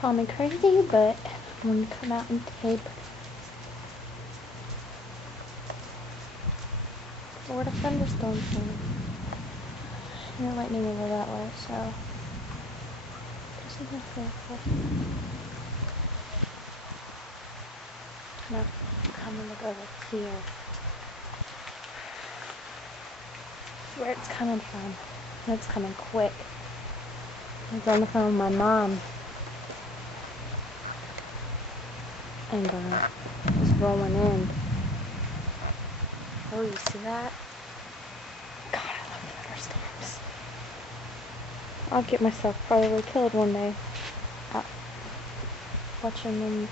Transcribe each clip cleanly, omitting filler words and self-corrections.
Call me crazy, but I'm going to come out and tape Florida Thunderstorm coming. And the lightning over that way, so there's nothing careful. I'm gonna look over here. That's where it's coming from. And it's coming quick. I was on the phone with my mom. And it's rolling in. Oh, you see that? God, I love thunderstorms. I'll get myself probably killed one day watching them.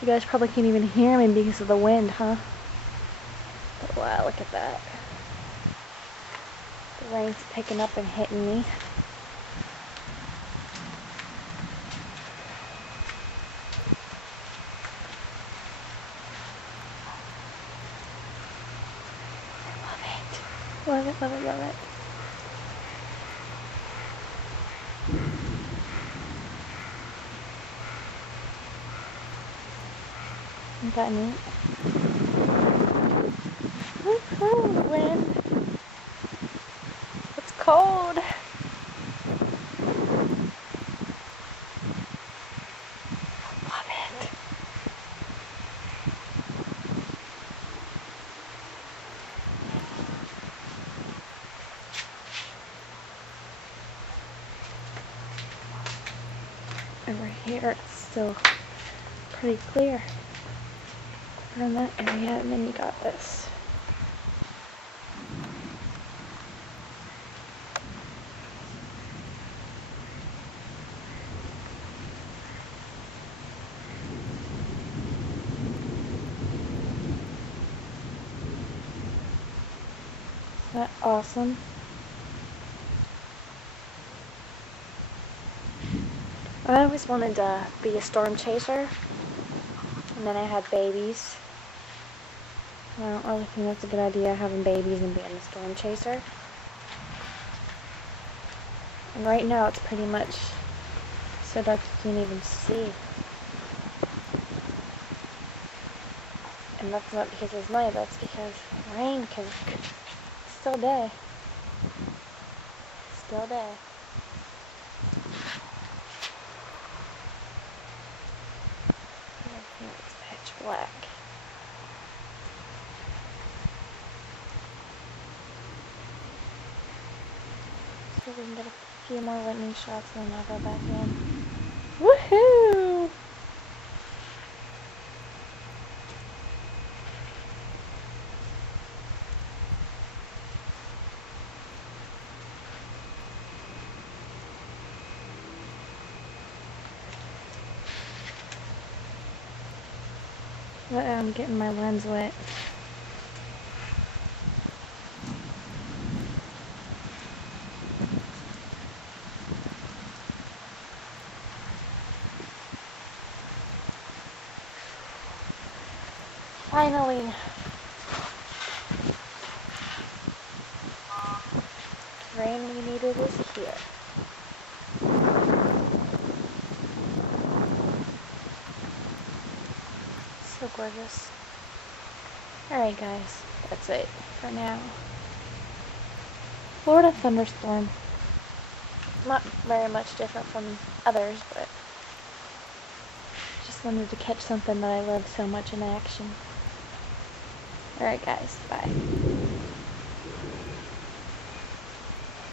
You guys probably can't even hear me because of the wind, huh? But wow, look at that. The rain's picking up and hitting me. Love it, love it, love it. Isn't that neat? Woohoo, wind. It's cold. Love it. Over here it's still pretty clear in that area, and then you got this. Isn't that awesome? I always wanted to be a storm chaser, and then I had babies. I don't really think that's a good idea, having babies and being a storm chaser. And right now it's pretty much so dark you can't even see. And that's not because it's night, that's because rain, because it's still day. Still day. Here it's pitch black. So we can get a few more lightning shots and then I'll go back in. Woohoo! I'm getting my lens wet. Finally. Rain we needed is here. So gorgeous. Alright guys, that's it for now. Florida Thunderstorm. Not very much different from others, but just wanted to catch something that I love so much in action. Alright guys, bye.